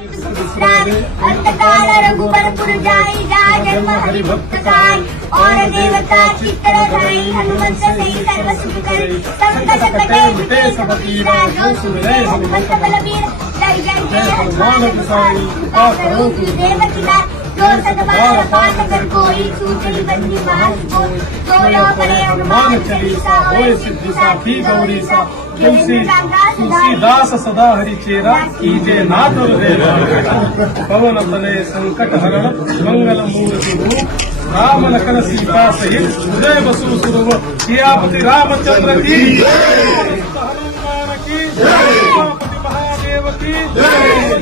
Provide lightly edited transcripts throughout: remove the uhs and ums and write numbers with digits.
अंतकाल रघुबरपुर जाई जा जन्म हरि भक्त काय और देवता चित्तर धाई हनुमंत से सर्व सुख करे संकट कटे मिटे सब पीरा जो सुने हनुमंत बलवीर जय जय जय हनुमान गोसाई कृपा करो गुरुदेव की नाथ जो सतबार पाठ कर कोई छूटई बंदी मास को जो यो करे हनुमान चालीसा होय सिद्धि साखी गौरी सा तुलसीदास सदा हरि चेरा कीजे नाथ पवन तनय संकट हरण मंगल मूर्ति रूप राम लखन सीता सहित उदय बसु सुरव सियापति रामचंद्र की हनुमान की उमापति महादेव की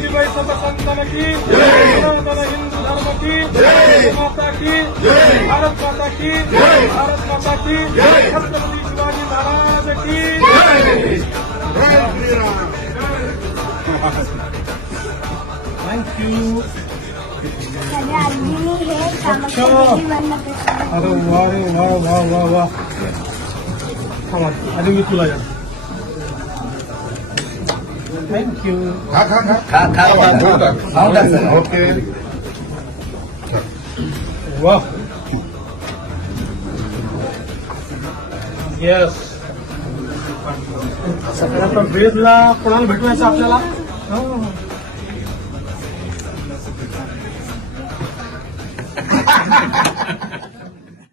शिव सत संतन की सनातन हिंदू धर्म की माता की भारत माता की भारत माता की छत्रपति शिवाजी महाराज की थैंक यू। अरे वाह वाह वाह वाह वाह अरे मी तुला या थैंक यू। ओके वाह येस सगळ्यात बेदला कोणाला भेटवायचं आपल्याला हो.